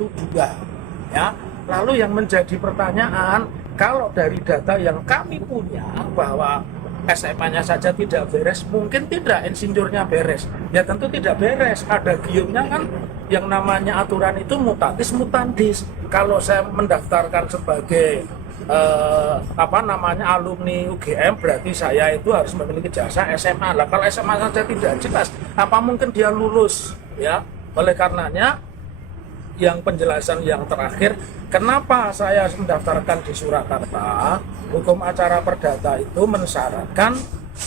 itu 2 ya. Lalu yang menjadi pertanyaan, kalau dari data yang kami punya bahwa SMA-nya saja tidak beres, mungkin tidak insinyurnya beres. Ya tentu tidak beres, ada giumnya kan, yang namanya aturan itu mutatis mutandis. Kalau saya mendaftarkan sebagai alumni UGM, berarti saya itu harus memiliki jasa SMA. Lah kalau SMA saja tidak jelas, apa mungkin dia lulus ya? Oleh karenanya yang penjelasan yang terakhir, kenapa saya mendaftarkan di Surakarta, hukum acara perdata itu mensyaratkan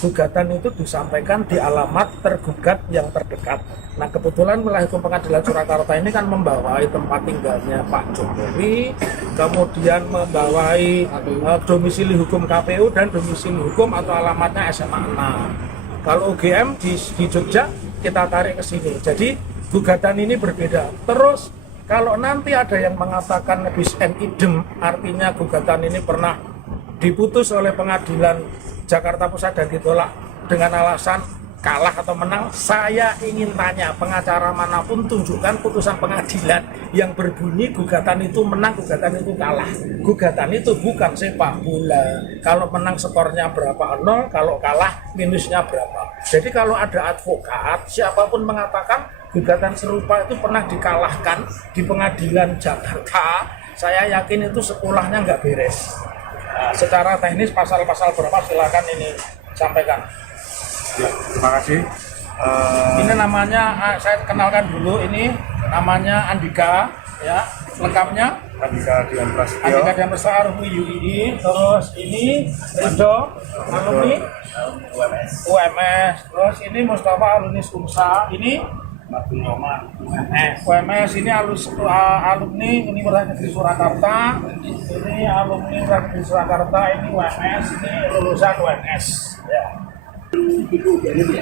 gugatan itu disampaikan di alamat tergugat yang terdekat. Nah kebetulan wilayah hukum pengadilan Surakarta ini kan membawai tempat tinggalnya Pak Jokowi, kemudian membawai domisili hukum KPU dan domisili hukum atau alamatnya SMA 6. Kalau UGM di Jogja kita tarik ke sini, jadi gugatan ini berbeda. Terus kalau nanti ada yang mengatakan bis en idem, artinya gugatan ini pernah diputus oleh pengadilan Jakarta Pusat dan ditolak dengan alasan kalah atau menang, saya ingin tanya pengacara manapun tunjukkan putusan pengadilan yang berbunyi gugatan itu menang, gugatan itu kalah. Gugatan itu bukan sepak bola. Kalau menang skornya berapa 0, kalau kalah minusnya berapa. Jadi kalau ada advokat, siapapun mengatakan gugatan serupa itu pernah dikalahkan di pengadilan Jakarta, saya yakin itu sekolahnya nggak beres. Nah, secara teknis pasal-pasal berapa silakan ini sampaikan. Ya, terima kasih. Ini namanya, saya kenalkan dulu, ini namanya Andika, ya, lengkapnya Andika Dian Prasetyo. Andika Dian Prasetyo alumni UII, terus ini Ridho alumni UMS, terus ini Mustafa alumni Sumsa, ini UMS, ini alumni Universitas Negeri Surakarta, ini alumni Universitas Negeri Surakarta, ini UMS, ini lulusan UNS. Ya.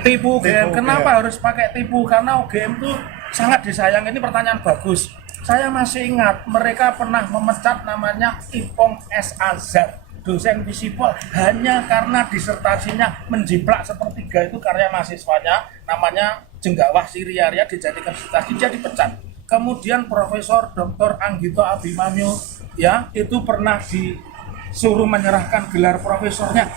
Tipu UGM, kenapa harus pakai tipu? Karena UGM itu sangat disayang. Ini pertanyaan bagus. Saya masih ingat mereka pernah memecat namanya Ipong S. Azhar, dosen visipol, hanya karena disertasinya menjiplak sepertiga itu karya mahasiswanya, namanya Jenggawah Siriaria, dijadikan disertasi, dia dipecat. Kemudian Profesor Dr. Anggito Abimanyu ya itu pernah disuruh menyerahkan gelar profesornya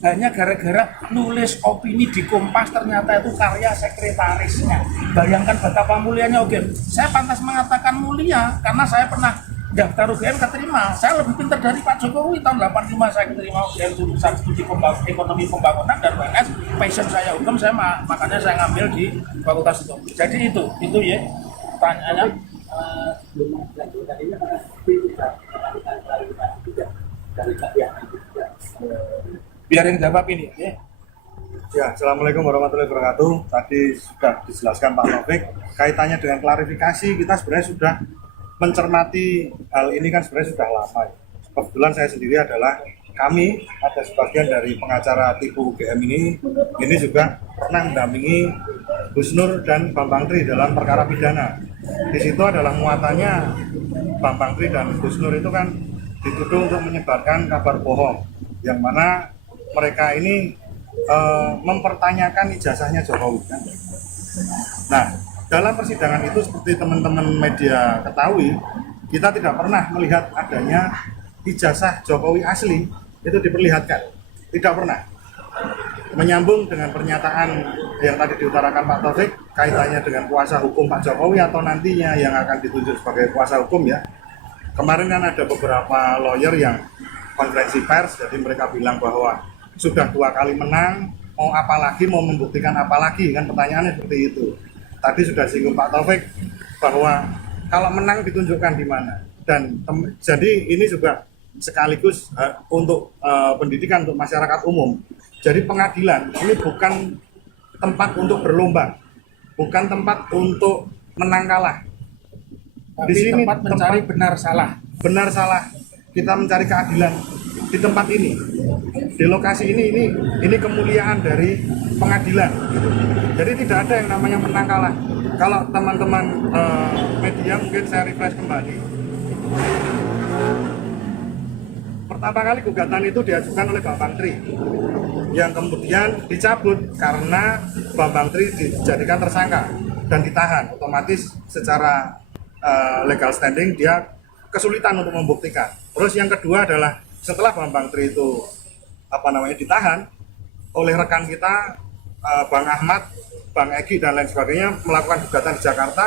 hanya gara-gara nulis opini di Kompas, ternyata itu karya sekretarisnya. Bayangkan betapa mulianya UGM. Saya pantas mengatakan mulia karena saya pernah daftar UGM keterima. Saya lebih pintar dari Pak Jokowi. Tahun 85 saya keterima UGM jurusan studi ekonomi pembangunan dan UNS. Passion saya hukum, makanya saya ngambil di Fakultas Hukum. Jadi itu ya pertanyaannya. Biar yang jawab ini. Ya, Assalamualaikum warahmatullahi wabarakatuh. Tadi sudah dijelaskan Pak Taufik. Kaitannya dengan klarifikasi, kita sebenarnya sudah mencermati hal ini kan sebenarnya sudah lama. Kebetulan saya sendiri adalah kami ada sebagian dari pengacara tipu UGM ini juga pernah mendampingi Gus Nur dan Bambang Tri dalam perkara pidana. Di situ adalah muatannya Bambang Tri dan Gus Nur itu kan dituduh untuk menyebarkan kabar bohong, yang mana mereka ini mempertanyakan ijazahnya Jokowi. Nah, dalam persidangan itu seperti teman-teman media ketahui, kita tidak pernah melihat adanya ijazah Jokowi asli itu diperlihatkan, tidak pernah. Menyambung dengan pernyataan yang tadi diutarakan Pak Taufik, kaitannya dengan kuasa hukum Pak Jokowi atau nantinya yang akan ditunjuk sebagai kuasa hukum ya. Kemarin kan ada beberapa lawyer yang konferensi pers, jadi mereka bilang bahwa sudah 2 kali menang, mau apa lagi, mau membuktikan apa lagi, kan pertanyaannya seperti itu. Tadi sudah singgung Pak Taufik bahwa kalau menang ditunjukkan di mana, dan jadi ini juga sekaligus untuk pendidikan untuk masyarakat umum. Jadi pengadilan ini bukan tempat untuk berlomba, bukan tempat untuk menang kalah. Di sini tempat mencari benar salah. Kita mencari keadilan di tempat ini, di lokasi ini kemuliaan dari pengadilan. Jadi tidak ada yang namanya menang kalah. Kalau teman-teman media mungkin saya refresh kembali. Pertama kali gugatan itu diajukan oleh Bambang Tri, yang kemudian dicabut karena Bambang Tri dijadikan tersangka dan ditahan. Otomatis secara legal standing, dia kesulitan untuk membuktikan. Terus yang kedua adalah setelah Bambang Tri itu ditahan oleh rekan kita, Bang Ahmad, Bang Egi dan lain sebagainya melakukan gugatan di Jakarta,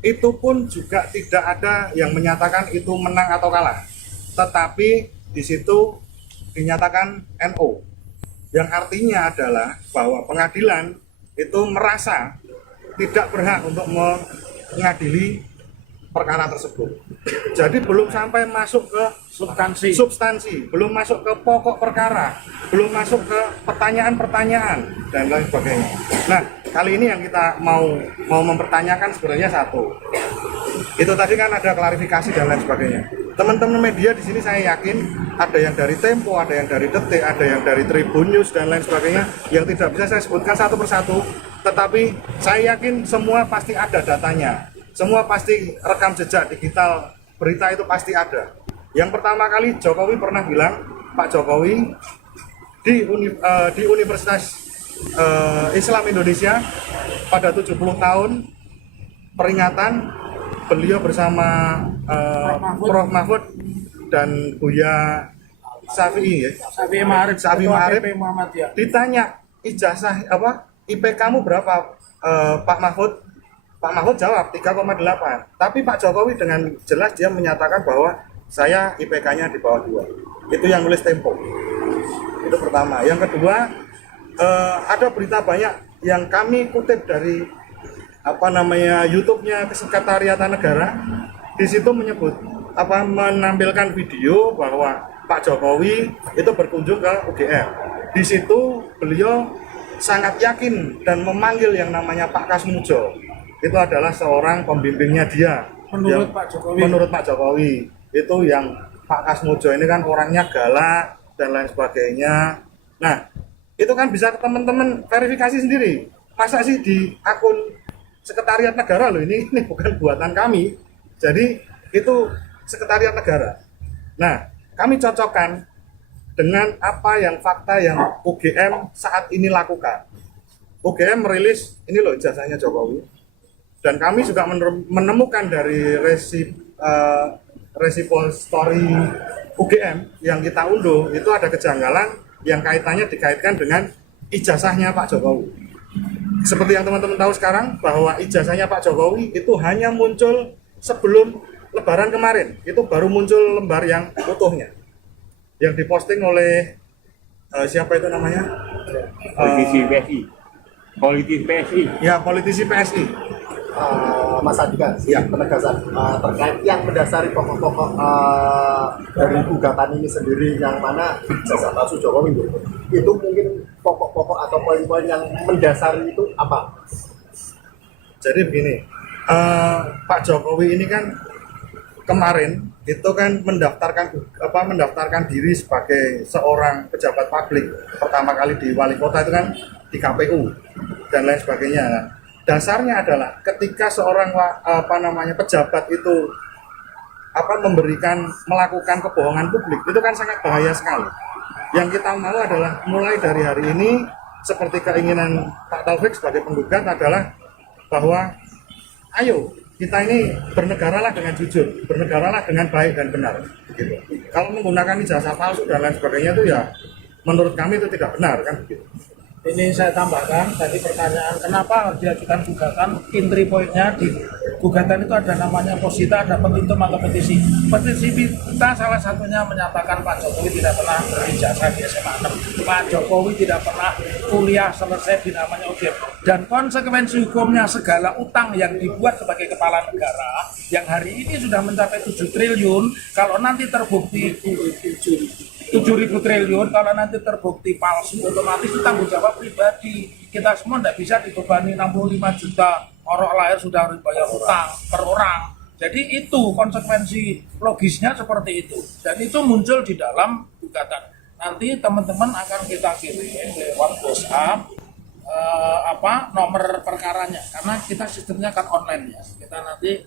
itu pun juga tidak ada yang menyatakan itu menang atau kalah, tetapi di situ dinyatakan NO, yang artinya adalah bahwa pengadilan itu merasa tidak berhak untuk mengadili perkara tersebut. Jadi belum sampai masuk ke substansi, belum masuk ke pokok perkara, belum masuk ke pertanyaan-pertanyaan dan lain sebagainya. Nah, kali ini yang kita mau mempertanyakan sebenarnya satu. Itu tadi kan ada klarifikasi dan lain sebagainya. Teman-teman media di sini saya yakin ada yang dari Tempo, ada yang dari Detik, ada yang dari Tribun News dan lain sebagainya yang tidak bisa saya sebutkan satu persatu, tetapi saya yakin semua pasti ada datanya. Semua pasti rekam jejak digital berita itu pasti ada. Yang pertama kali Jokowi pernah bilang, Pak Jokowi di Universitas Islam Indonesia pada 70 tahun peringatan, beliau bersama Prof. Mahfud dan Buya Syafi'i Ma'arif ditanya ijazah IP kamu berapa, Pak Mahfud? Pak Mahfud jawab 3,8. Tapi Pak Jokowi dengan jelas dia menyatakan bahwa saya IPK-nya di bawah 2. Itu yang nulis Tempo. Itu pertama. Yang kedua, ada berita banyak yang kami kutip dari YouTube-nya Kesekretariatan Negara. Di situ menampilkan video bahwa Pak Jokowi itu berkunjung ke UGM. Di situ beliau sangat yakin dan memanggil yang namanya Pak Kasmujo. Itu adalah seorang pembimbingnya dia. Menurut Pak Jokowi itu yang Pak Kasmujo ini kan orangnya galak dan lain sebagainya. Nah, itu kan bisa teman-teman verifikasi sendiri. Masa sih di akun Sekretariat Negara loh, ini bukan buatan kami. Jadi itu Sekretariat Negara. Nah, kami cocokkan dengan apa yang fakta yang UGM saat ini lakukan. UGM merilis ini loh ijazahnya Jokowi. Dan kami juga menemukan dari repository UGM yang kita unduh itu ada kejanggalan yang kaitannya dikaitkan dengan ijazahnya Pak Jokowi. Seperti yang teman-teman tahu sekarang bahwa ijazahnya Pak Jokowi itu hanya muncul sebelum Lebaran kemarin. Itu baru muncul lembar yang utuhnya. Yang diposting oleh siapa itu namanya? Politisi PSI. Ya, politisi PSI. Mas Andika, ya, penegasan terkait yang mendasari pokok-pokok dari gugatan ini sendiri, yang mana jasa palsu Jokowi itu mungkin pokok-pokok atau poin-poin yang mendasari itu apa? Jadi begini, Pak Jokowi ini kan kemarin itu kan mendaftarkan diri sebagai seorang pejabat publik pertama kali di wali kota itu kan di KPU dan lain sebagainya. Dasarnya adalah ketika seorang pejabat itu melakukan kebohongan publik itu kan sangat bahaya sekali. Yang kita mau adalah mulai dari hari ini seperti keinginan Pak Taufik sebagai penggugat adalah bahwa ayo kita ini bernegaralah dengan jujur, bernegaralah dengan baik dan benar. Begitu. Kalau menggunakan ijazah palsu dan lain sebagainya itu ya menurut kami itu tidak benar kan begitu. Ini saya tambahkan tadi pertanyaan kenapa harus diajukan gugatan. Intri poinnya di gugatan itu ada namanya posita, ada petitum atau petisi. Petisi kita salah satunya menyatakan Pak Jokowi tidak pernah berijazah di SMA 6. Pak Jokowi tidak pernah kuliah selesai di namanya UGM. Dan konsekuensi hukumnya segala utang yang dibuat sebagai kepala negara yang hari ini sudah mencapai 7 triliun, kalau nanti terbukti 7.000 triliun, kalau nanti terbukti palsu, otomatis itu tanggung jawab pribadi. Kita semua tidak bisa dibebani 65 juta, orang lahir sudah harus bayar utang per orang. Jadi itu konsekuensi logisnya seperti itu. Dan itu muncul di dalam gugatan. Nanti teman-teman akan kita kirim lewat WhatsApp nomor perkaranya. Karena kita sistemnya kan online ya. Kita nanti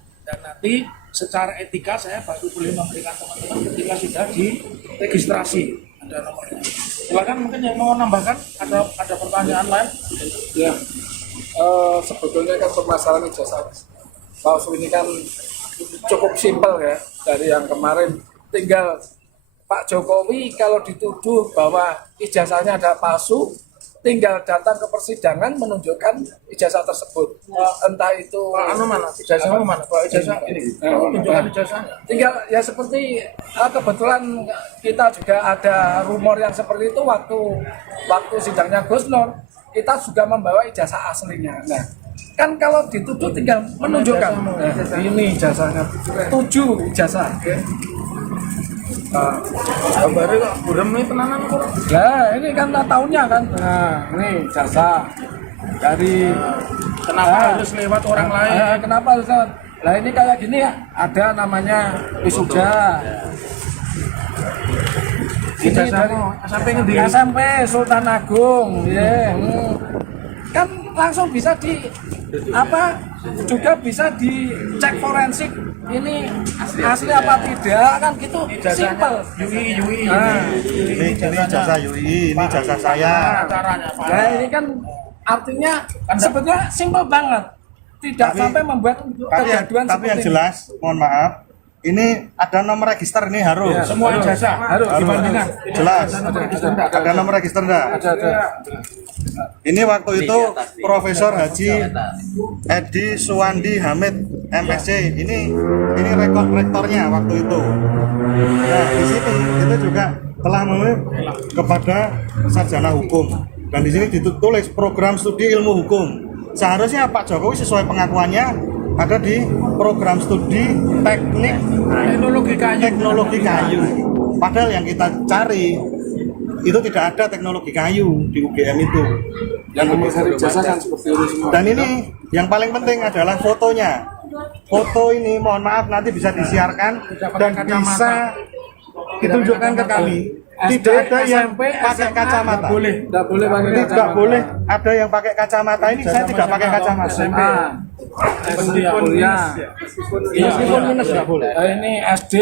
secara etika saya baru boleh memberikan teman-teman ketika sudah diregistrasi ada nomornya. Silakan mungkin yang mau menambahkan ada pertanyaan lain? Ya, sebetulnya kan permasalahan ijazah palsu ini kan cukup simpel ya dari yang kemarin. Tinggal Pak Jokowi kalau dituduh bahwa ijazahnya ada palsu, tinggal datang ke persidangan menunjukkan ijazah tersebut. Entah itu ijazahnya mana? Kalau ijazah ini, tunjukkan ijazahnya. Tinggal ya seperti kebetulan kita juga ada rumor yang seperti itu waktu sidangnya Gus Nur, kita juga membawa ijazah aslinya. Nah, kan kalau dituduh tinggal menunjukkan. Nah, ini ijazahnya 7 ijazah. Baru kok burem ini tenanan kok. Lah, ini kan tahunnya kan. Nah, ini jasa dari kenapa harus lewat orang lain? Kenapa harus lewat? Lah ini kayak gini ya, ada namanya wisuda. Ini dari SMP ngendi? SMP Sultan Agung, ya. Kan langsung bisa juga bisa dicek forensik ini asli apa tidak kan gitu, simpel. UI. Ini jasa UI, ini jasa saya. Nah ini kan artinya sebetulnya simpel banget, tidak sampai membuat kegaduhan. Tapi yang jelas, mohon maaf, ini ada nomor register ini harus. Semua jasa harus. Jelas. Ada nomor register enggak? Ada. Ini waktu itu Profesor Haji Edi Suwandi Hamid MSc. Ini rektornya waktu itu. Nah, di sini kita juga telah memenuhi kepada sarjana hukum. Dan di sini ditulis program studi ilmu hukum. Seharusnya Pak Jokowi sesuai pengakuannya ada di program studi teknologi kayu. Padahal yang kita cari itu tidak ada teknologi kayu di UGM itu. Yang mencari jasa kan seperti ini semua. Dan ini yang paling penting adalah fotonya. Foto ini mohon maaf nanti bisa disiarkan dan bisa ditunjukkan ke kami. Tidak ada yang pakai kacamata. Tidak boleh pakai kacamata. Tidak boleh ada yang pakai kacamata. Ini saya tidak pakai kacamata. Meskipun minus tidak boleh. Ini SD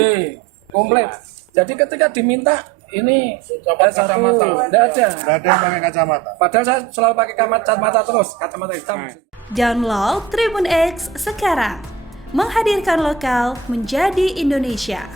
komplit. Jadi ketika diminta ini kacamata, tidak ada. Tidak ada yang pakai kacamata. Padahal saya selalu pakai kacamata terus, kacamata hitam. Download Tribun X sekarang. Menghadirkan lokal menjadi Indonesia.